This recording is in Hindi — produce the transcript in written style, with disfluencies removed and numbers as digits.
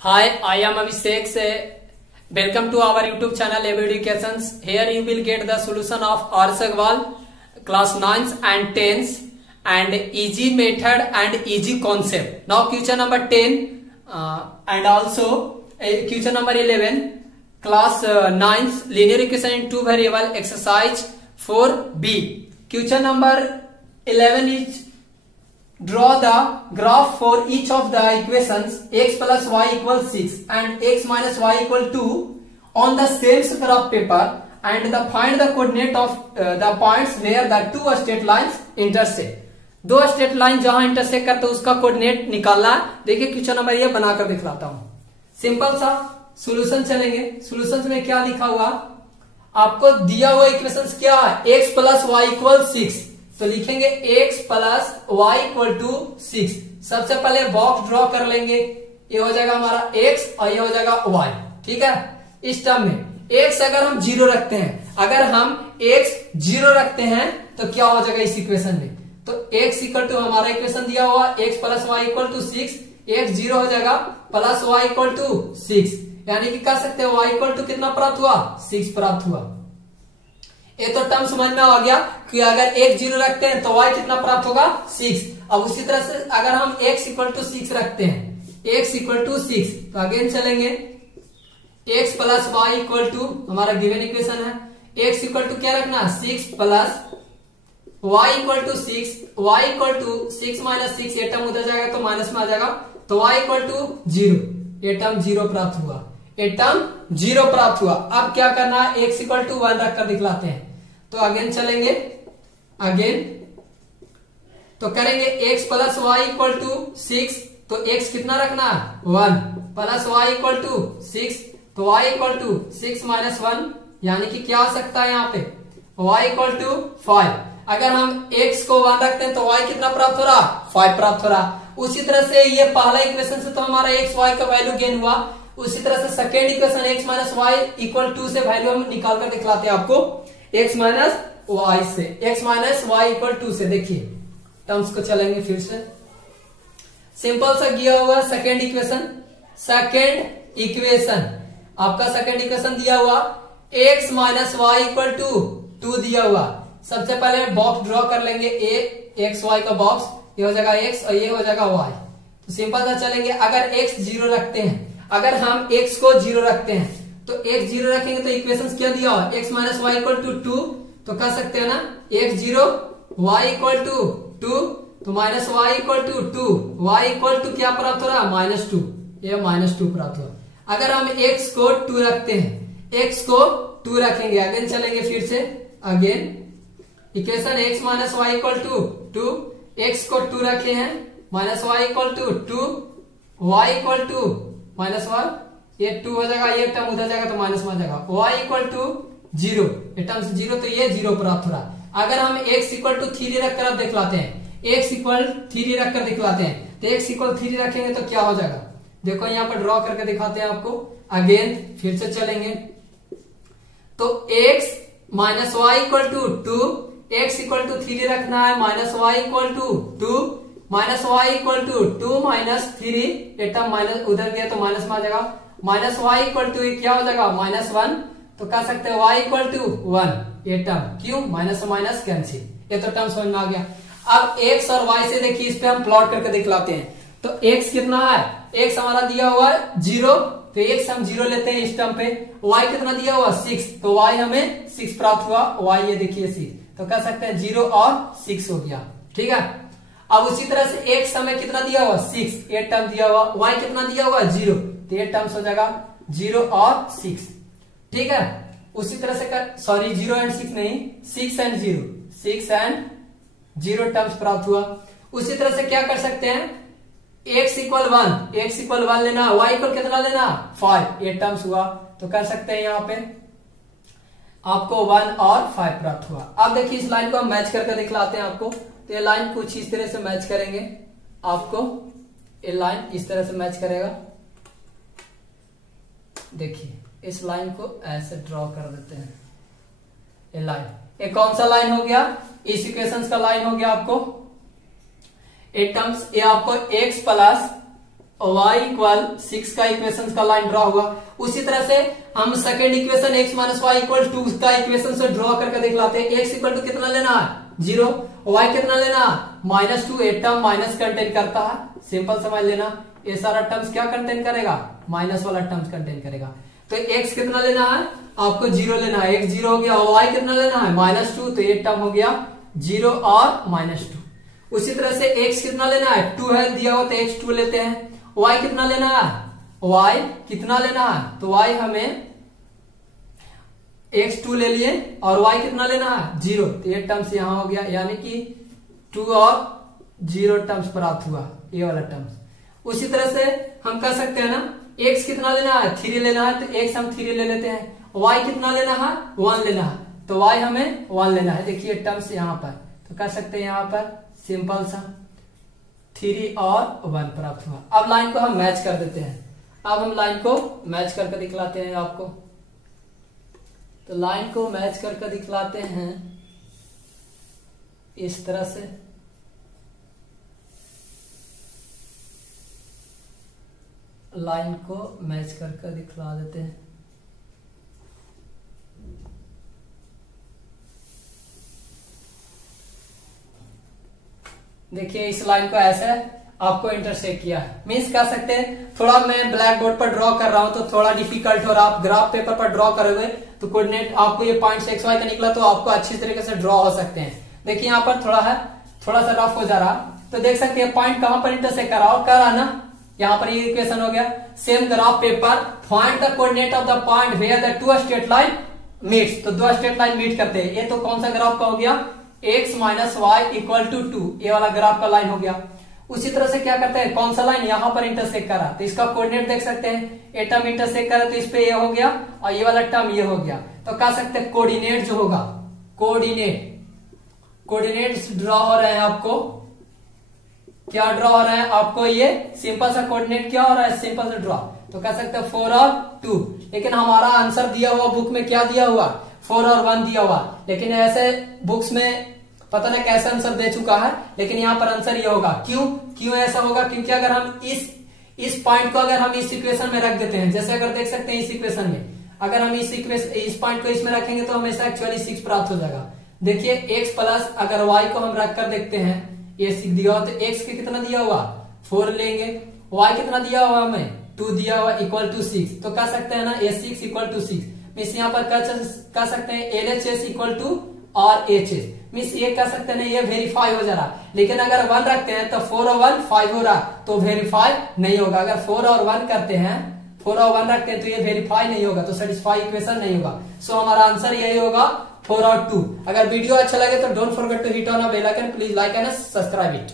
Hi, I am Abhishek. Welcome to our YouTube channel AB Educations. Here you will get the solution of R.S. Agarwal class 9s and 10s and easy method and easy concept. Now question number 10 and also question number 11 class 9s linear equation in two variable exercise 4b. Question number 11 is draw the graph for each of the equations x plus y equals 6 and x minus y equal 2 on the same graph paper and find the coordinate of the points where the two straight lines intersect. दो स्ट्रेट लाइन जहां इंटरसेक्ट करते हैं उसका कोऑर्डिनेट निकालना है. देखिए क्वेश्चन नंबर ये बनाकर दिखलाता हूं. सिंपल सा सॉल्यूशन चलेंगे. सॉल्यूशन में क्या लिखा हुआ आपको दिया हुआ इक्वेशंस क्या है x प्लस वाई इक्वल 6. तो लिखेंगे x plus Y equal to 6. सबसे पहले बॉक्स ड्रॉ कर लेंगे. ये हो जाएगा हमारा x और ये हो जाएगा y. ठीक है. इस टर्म में x अगर हम 0 रखते हैं, अगर हम x 0 रखते हैं तो क्या हो जाएगा इस इक्वेशन में. तो x इक्वल टू हमारा इक्वेशन दिया हुआ x plus Y equal to 6. x 0 हो जाएगा प्लस वाई इक्वल टू 6. यानी कि कह सकते हैं y इक्वल टू कितना प्राप्त हुआ 6 प्राप्त हुआ. ये तो टर्म समझ में आ गया कि अगर x 0 रखते हैं तो y कितना प्राप्त होगा 6. अब उसी तरह से अगर हम x इक्वल टू 6 रखते हैं, x इक्वल टू 6 तो अगेन चलेंगे x plus Y equal to हमारा गिवन इक्वेशन है. x इक्वल टू क्या रखना 6 plus y equal to 6. y equal to 6 minus 6 ये टर्म उधर जाएगा तो माइनस में आ जाएगा तो y इक्वल टू 0. ये टर्म 0 प्राप्त हुआ. ये टर्म 0 प्राप्त हुआ. अब क्या करना है x इक्वल टू 1 रखकर दिखलाते हैं. तो अगेन चलेंगे अगेन तो करेंगे x plus Y equal to 6. तो x कितना रखना 1 प्लस वाई इक्वल टू 6. तो y इक्वल टू 6 माइनस 1 यानी कि क्या आ सकता है यहाँ पे y इक्वल टू 5. अगर हम x को 1 रखते हैं तो y कितना प्राप्त हो रहा 5 प्राप्त हो रहा. उसी तरह से ये पहला इक्वेशन से तो हमारा x y का वैल्यू गेन हुआ. उसी तरह से second equation x minus Y equal to से वैल्यू हम निकाल कर दिखलाते हैं आपको x माइनस वाई से. x minus Y equal to से देखिए टर्म्स को चलेंगे फिर से. सिंपल सा किया हुआ सेकेंड इक्वेशन. सेकेंड इक्वेशन आपका सेकेंड इक्वेशन दिया हुआ x minus Y equal to 2 दिया हुआ. सबसे पहले बॉक्स ड्रॉ कर लेंगे एक्स वाई का बॉक्स. ये हो जाएगा x और ये हो जाएगा y. तो सिंपल सा चलेंगे अगर x 0 रखते हैं, अगर हम x को 0 रखते हैं तो x 0 रखेंगे तो इक्वेशन क्या दिया हुआ x minus Y equal to 2. तो कह सकते हैं ना x 0 y इक्वल टू 2 तो minus Y equal to 2. y equal to क्या प्राप्त हो रहा है -2. ये -2 प्राप्त हुआ. अगर हम x को 2 रखते हैं, x को 2 रखेंगे अगेन चलेंगे फिर से again equation x minus Y equal to 2. x को 2 रखे हैं minus Y equal to 2 y equal to minus 1 ये 2 हो जाएगा. ये टर्म उधर जाएगा तो माइनस में आ जाएगा. y इक्वल टू 0 ये टर्म 0 तो ये 0 प्राप्त हो रहा. अगर हम x इक्वल टू 3 रखकर अब दिखलाते हैं, x इक्वल 3 रखकर दिखलाते हैं तो x इक्वल 3 रखेंगे तो क्या हो जाएगा देखो यहाँ पर ड्रॉ करके दिखाते हैं आपको. अगेन फिर से चलेंगे तो x minus Y equal to 2. x equal to 3 रखना है minus Y equal to 2 minus Y equal to 2 minus 3 ये टर्म माइनस उधर गया तो माइनस में आ जाएगा. माइनस वाई इक्वल टू क्या हो जाएगा -1. तो कह सकते हैं y इक्वल टू 1. ये टर्म क्यों माइनस माइनस कैंसिल. ये तो टर्म समझ में आ गया. अब x और y से देखिए इस पे हम प्लॉट करके दिखलाते हैं. तो x कितना है x हमारा दिया हुआ 0 तो x हम 0 लेते हैं इस टर्म पे. y कितना दिया हुआ 6 तो y हमें 6 प्राप्त हुआ. y ये देखिए 6 तो कह सकते हैं 0 और 6 हो गया. ठीक है. अब उसी तरह से x हमें कितना दिया हुआ 6 ये टर्म दिया हुआ. y कितना दिया हुआ 0 तो ये टर्म्स हो जाएगा 0 और 6. ठीक है. उसी तरह से सॉरी 0 एंड 6 नहीं 6 एंड 0 6 एंड 0 टर्म्स प्राप्त हुआ. उसी तरह से क्या कर सकते हैं x इक्वल 1 लेना, y इक्वल कितना लेना 5 ये टर्म्स हुआ. तो कर सकते हैं यहाँ पे आपको 1 और 5 प्राप्त हुआ. अब देखिए इस लाइन को हम मैच करके दिखलाते हैं आपको. तो ये लाइन कुछ इस तरह से मैच करेंगे आपको. ये लाइन इस तरह से मैच करेगा. देखिए इस लाइन को ऐसे ड्रॉ कर देते हैं. ये लाइन ये कौन सा लाइन हो गया इस इक्वेशन का लाइन हो गया आपको. ये टर्म्स ये आपको x प्लस y इक्वल 6 का इक्वेशन का लाइन ड्रॉ हुआ। उसी तरह से हम second equation x minus Y equal 2 का इक्वेशन से ड्रॉ करके दिखलाते हैं। x इक्वल टू कितना लेना है 0, y कितना लेना है -2, ये टर्म माइनस कंटेन करता है, सिंपल समझ लेना। ये सारा टर्म्स क्या कंटेन करेगा, माइनस वाला टर्म्स कंटेन करेगा। तो x कितना लेना है, आपको 0 लेना है, x 0 हो गया, और y कितना लेना है -2, तो ये टर्म हो गया 0 और -2। उसी तरह से x कितना लेना है 2 है दिया हो तो x 2 लेते हैं। y कितना लेना है, y कितना लेना है, तो y हमें x 2 ले लिए और y कितना लेना है 0, तो ये टर्म्स यहां हो गया, यानी कि 2 और 0 टर्म्स प्राप्त हुआ, ये वाला टर्म्स। उसी तरह से हम कह सकते हैं ना x कितना लेना है 3 लेना है, तो x हम 3 ले लेते हैं। y कितना लेना है 1 लेना है, तो y हमें 1 लेना है। देखिए टर्म्स यहां पर, तो कह सकते हैं यहां पर सिंपल सा 3 और 1 प्राप्त हुआ। अब लाइन को हम मैच कर देते हैं। अब हम लाइन को मैच करके दिखलाते हैं आपको। तो लाइन को मैच करके दिखलाते हैं इस तरह से। लाइन को मैच करके दिखला देते हैं। देखिए इस लाइन को ऐसे आपको इंटरसेक्ट किया है, मीन्स कह सकते हैं थोड़ा मैं ब्लैक बोर्ड पर ड्रॉ कर रहा हूं तो थोड़ा डिफिकल्ट हो रहा, आप ग्राफ पेपर पर ड्रॉ करोगे तो कोऑर्डिनेट आपको ये पॉइंट एक्स वाई का निकला तो आपको अच्छी तरीके से ड्रॉ हो सकते हैं। देखिए यहाँ पर थोड़ा है, थोड़ा सा रफ हो जा रहा, तो देख सकते हैं पॉइंट कहां पर इंटरसेक्ट कर रहा ना, यहाँ पर ये इक्वेशन हो गया। Same graph paper, find the coordinate of the point where the two straight line meets, तो 2 स्ट्रेट लाइन मीट करते हैं। ये तो कौन सा ग्राफ का हो गया, x minus Y equal to 2, ये वाला ग्राफ का लाइन हो गया। उसी तरह से क्या करते हैं, कौन सा लाइन यहाँ पर इंटरसेक्ट करा, तो इसका कोऑर्डिनेट देख सकते हैं, ये टर्म इंटरसेक्ट करा तो इस पे ये हो गया और ये वाला टर्म ये हो गया। तो कह सकते हैं कोऑर्डिनेट जो होगा, कोऑर्डिनेट्स ड्रॉ हो रहे हैं आपको, क्या ड्रॉ हो रहा है आपको, ये सिंपल सा कोऑर्डिनेट क्या हो रहा है, सिंपल सा ड्रॉ। तो कह सकते हैं 4 और 2, लेकिन हमारा आंसर दिया हुआ बुक में क्या दिया हुआ 4 और 1 दिया हुआ, लेकिन ऐसे बुक्स में पता नहीं कैसा आंसर दे चुका है, लेकिन यहाँ पर आंसर ये होगा। क्यों ऐसा होगा, क्योंकि अगर हम इस पॉइंट को अगर हम इस इक्वेशन में रख देते हैं, जैसे अगर देख सकते हैं इस इक्वेशन में अगर हम इस पॉइंट को इसमें रखेंगे तो हमेशा एक्चुअली 6 प्राप्त हो जाएगा। देखिए x प्लस अगर y को हम रख कर देखते हैं, ये 6 दिया हुआ, तो x के कितना दिया हुआ 4 लेंगे, y कितना दिया हुआ हमें 2 दिया हुआ इक्वल टू 6, तो कह सकते हैं ना ये 6 इक्वल टू 6, मीन्स यहाँ पर कह सकते हैं LHS इक्वल टू और HS, मीन्स ये कह सकते हैं ये वेरीफाई हो जा रहा। लेकिन अगर 1 रखते हैं तो 4 और 1 5 हो रहा, तो वेरीफाई नहीं होगा। अगर 4 और 1 करते हैं, 4 और 1 रखते हैं तो ये वेरीफाई नहीं होगा, तो सेटिस्फाई इक्वेशन नहीं होगा। सो हमारा आंसर यही होगा 4 और 2। अगर वीडियो अच्छा लगे तो don't forget to hit on a bell icon, please like and subscribe it.